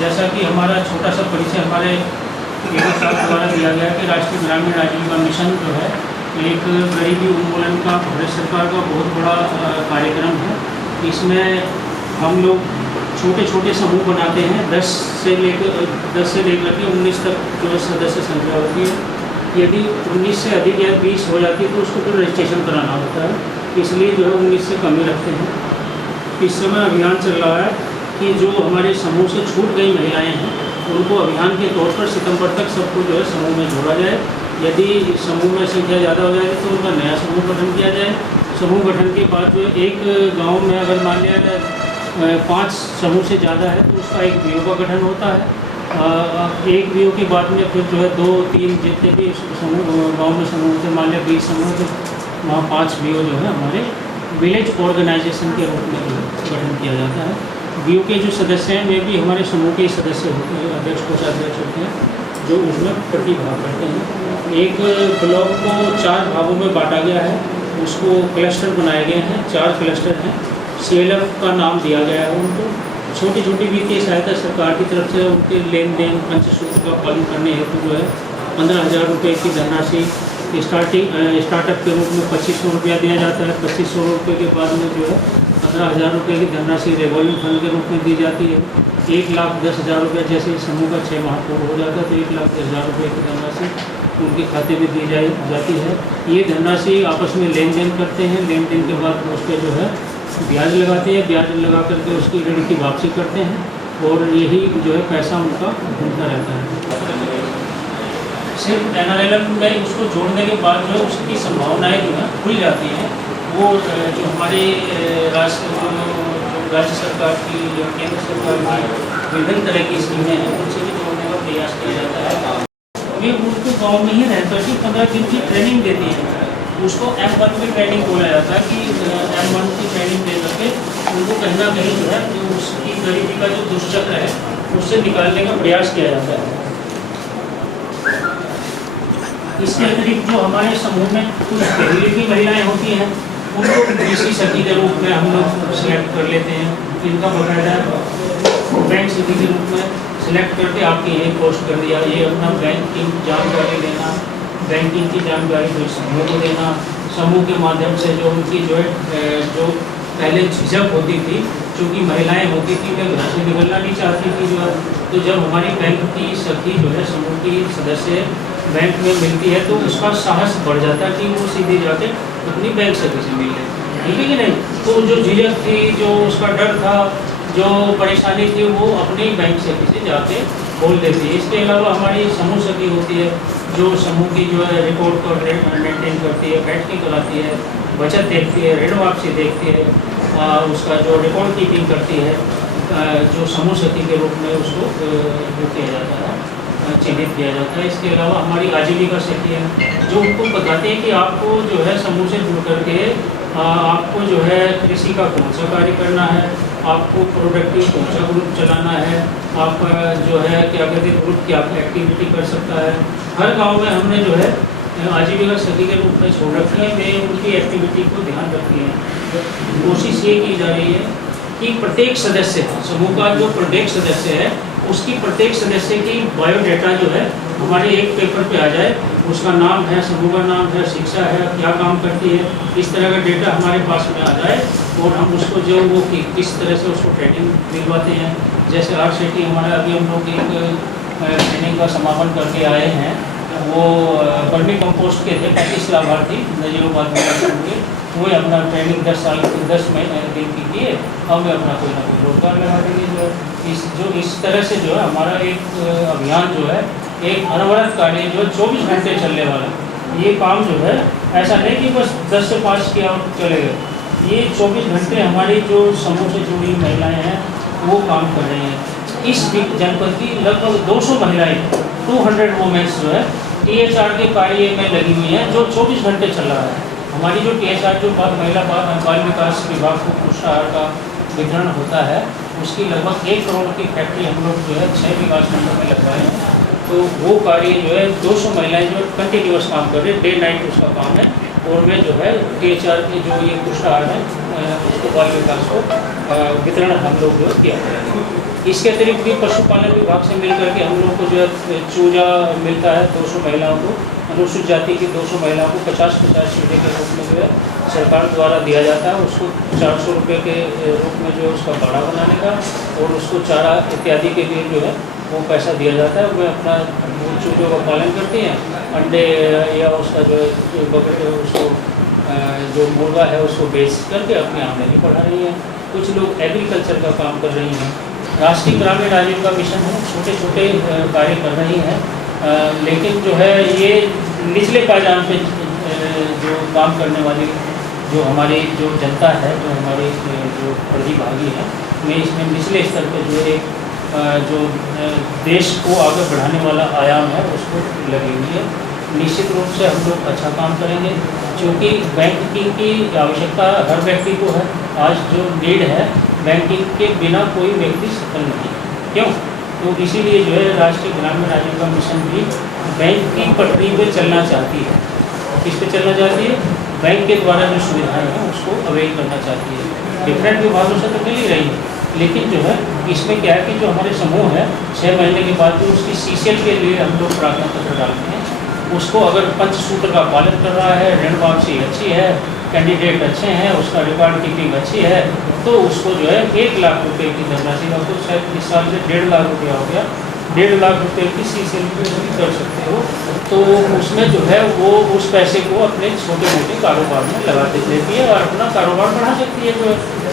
जैसा कि हमारा छोटा सा परिचय हमारे केंद्र सरकार द्वारा दिया गया है कि राष्ट्रीय ग्रामीण आजीविका मिशन जो है एक गरीबी उन्मूलन का भारत सरकार का बहुत बड़ा कार्यक्रम है। इसमें हम लोग छोटे छोटे समूह बनाते हैं। 10 से लेकर के 19 तक जो सदस्य संख्या होती है। यदि 19 से अधिक या 20 हो जाती है तो उसको फिर रजिस्ट्रेशन कराना होता है, इसलिए जो है 19 से कम ही रखते हैं। इस समय अभियान चल रहा है कि जो हमारे समूह से छूट गई महिलाएं हैं उनको अभियान के तौर पर सितंबर तक सबको जो है समूह में जोड़ा जाए। यदि समूह में संख्या ज़्यादा हो जाएगी तो उनका नया समूह गठन किया जाए। समूह गठन के बाद जो एक गांव में अगर मान लिया 5 समूह से ज़्यादा है तो उसका एक बीओ का गठन होता है। एक बीओ के बाद में फिर जो है 2-3 जितने भी समूह गाँव में समूह से मान लिया 20 समूह तो वहाँ 5 बीओ जो है हमारे विलेज ऑर्गेनाइजेशन के रूप में गठन किया जाता है। बीओ के जो सदस्य हैं वे भी हमारे समूह के सदस्य होते हैं, अध्यक्ष कोषाध्यक्ष होते हैं जो उसमें प्रतिभाग करते हैं। एक ब्लॉक को 4 भागों में बांटा गया है, उसको क्लस्टर बनाए गए हैं, 4 क्लस्टर हैं। CLF का नाम दिया गया है उनको। छोटी छोटी वित्तीय सहायता सरकार की तरफ से उनके लेन देन पंचसूत्र का पालन करने हेतु जो है 15,000 रुपये की धनराशि स्टार्टअप के रूप में 2500 रुपया दिया जाता है। 2500 रुपये के बाद में जो है 15,000 रुपये की धनराशि रिवॉल्विंग फंड के रूप में दी जाती है। 1,10,000 रुपये जैसे समूह का 6 माह पूर्ण हो जाता है तो 1,10,000 रुपये की धनराशि उनके खाते में दी जाती है। ये धनराशि आपस में लेन देन करते हैं। लेन देन के बाद उस पर जो है ब्याज लगाते हैं। ब्याज लगा करके उसकी ऋण की वापसी करते हैं और यही जो है पैसा उनका घूमता रहता है। सिर्फ NRLM में उसको जोड़ने के बाद जो उसकी संभावनाएं जो है खुल जाती हैं। वो जो हमारे राज्य सरकार की या केंद्र सरकार की विभिन्न तरह की स्कीमें हैं उनसे भी जोड़ने का प्रयास किया जाता है। वे उनको गाँव में ही रह करके 15 दिन की ट्रेनिंग देती हैं। उसको M1 की ट्रेनिंग बोला जाता है कि M1 की ट्रेनिंग दे करके उनको कहीं ना कहीं जो है उसकी गरीबी का जो दुष्चक्र है उससे निकालने का प्रयास किया जाता है। इसके अतिरिक्त जो हमारे समूह में कुछ पहले की महिलाएं होती हैं उनको कृषि सखी के रूप में हम लोग सिलेक्ट कर लेते हैं। इनका बकायदा बैंक सखी के रूप में सिलेक्ट करके आपके ये पोस्ट कर दिया। ये अपना बैंक की जानकारी लेना, बैंकिंग की जानकारी कोई समूह को देना, समूह के माध्यम से जो उनकी जो है जो पहले झिझक होती थी क्योंकि महिलाएं होती थी वे घर से निकलना नहीं चाहती थी जो है, तो जब हमारी बैंक की सखी जो है समूह की सदस्य बैंक में मिलती है तो उसका साहस बढ़ जाता है कि वो सीधे जाके अपनी बैंक सखी से मिल ले। ठीक है कि नहीं? तो जो झिझक थी, जो उसका डर था, जो परेशानी थी वो अपनी बैंक सखी से जाके बोल देती है। इसके अलावा हमारी समूह सखी होती है जो समूह की जो है रिपोर्ट को मेंटेन करती है, बैठकी कराती है, बचत देखती है, ऋण वापसी देखती है, उसका जो रिकॉर्ड कीपिंग करती है, जो समूह सखी के रूप में उसको जो किया जाता है चिन्हित किया जाता है। इसके अलावा हमारी आजीविका सखी है जो उनको बताते हैं कि आपको जो है समूह से जुड़ करके आपको जो है कृषि का कौन सा कार्य करना है, आपको प्रोडक्टिव कौन सा ग्रुप चलाना है, आपका जो है क्या कहते हैं ग्रुप क्या एक्टिविटी कर सकता है। हर गांव में हमने जो है आजीविका सखी के रूप में छोड़ रखी है। वे उनकी एक्टिविटी को ध्यान रखती हैं। कोशिश ये की जा रही है कि प्रत्येक सदस्य समूह का जो प्रत्येक सदस्य है उसकी प्रत्येक सदस्य की बायोडाटा जो है हमारे एक पेपर पे आ जाए। उसका नाम है, समूह का नाम है, शिक्षा है, क्या काम करती है, इस तरह का डेटा हमारे पास में आ जाए और हम उसको जो वो किस तरह से उसको ट्रेनिंग दिलवाते हैं। जैसे RCT हमारा अभी हम लोग एक ट्रेनिंग का समापन करके आए हैं। वो वर्मी कंपोस्ट के थे 35 लाभार्थी नजीरोबाद में वो अपना ट्रेनिंग 10 दिन की किए। अब अपना कोई ना कोई रोजगार लगा देंगे। इस तरह से जो है हमारा एक अभियान जो है एक अनवरत कार्य जो है 24 घंटे चलने वाला। ये काम जो है ऐसा नहीं कि बस 10 से 5 किया और चले गए। ये 24 घंटे हमारी जो समूह से जुड़ी महिलाएं हैं वो काम कर रही हैं। इस जनपद की लगभग 200 महिलाएं 200 वुमेन्स जो है THR के कार्य में लगी हुई हैं जो 24 घंटे चल रहा है। हमारी जो THR जो महिला बाल विकास विभाग को पोषाहार का वितरण होता है उसकी लगभग 1 करोड़ की फैक्ट्री हम लोग जो है 6 विकास खंडों में लगवाए हैं। तो वो कार्य जो है 200 महिलाएं जो कंटिन्यूस काम कर रही है, डे नाइट उसका काम है। और में जो है THR के जो ये पोषाहार है उसको बाल विकास को वितरण हम लोग जो किया है। इसके अतिरिक्त भी पशुपालन विभाग से मिल करके हम लोग को जो है चूजा मिलता है 200 महिलाओं को, अनुसूचित जाति की 200 महिलाओं को 50-50 चूजे के रूप में जो है सरकार द्वारा दिया जाता है। उसको 400 रुपये के रूप में जो है उसका काढ़ा बनाने का और उसको चारा इत्यादि के लिए जो है वो पैसा दिया जाता है। वे अपना चूजों का पालन करती हैं, अंडे या उसका जो उसको जो मुर्गा है उसको बेच करके अपनी आमदनी बढ़ा रही है। कुछ लोग एग्रीकल्चर का काम कर रही हैं। राष्ट्रीय ग्रामीण आजीविका मिशन है, छोटे छोटे कार्य कर रही हैं, लेकिन जो है ये निचले पायदान पे जो काम करने वाली जो हमारी जो जनता है, जो हमारे जो प्रतिभागी हैं, मैं इसमें निचले स्तर पर जो एक जो देश को आगे बढ़ाने वाला आयाम है उसको लगी हुई है। निश्चित रूप से हम लोग अच्छा काम करेंगे, क्योंकि बैंकिंग की आवश्यकता हर व्यक्ति को है। आज जो नीड है, बैंकिंग के बिना कोई व्यक्ति सफल नहीं है। क्यों? तो इसीलिए जो है राष्ट्रीय ग्रामीण आजीविका मिशन भी बैंक की पटरी पर चलना चाहती है। किस पे चलना चाहती है? बैंक के द्वारा जो सुविधाएं हैं उसको अवेल करना चाहती है। डिफरेंट विभागों से तो मिल ही रही है, लेकिन जो है इसमें क्या है कि जो हमारे समूह है 6 महीने के बाद जो उसकी CCL के लिए हम लोग प्रार्थना पत्र डालते हैं, उसको अगर पंचसूत्र का पालन कर रहा है, ऋण वापसी अच्छी है, कैंडिडेट अच्छे हैं, उसका रिकॉर्ड कीपिंग अच्छी है, तो उसको जो है 1 लाख रुपए की धनराशि का, तो शायद इस साल से 1.5 लाख रुपया हो गया, 1.5 लाख रुपए की CCL भी कर सकते हो। तो उसमें जो है वो उस पैसे को अपने छोटे मोटे कारोबार में लगा देती है और अपना कारोबार बढ़ा सकती है जो है।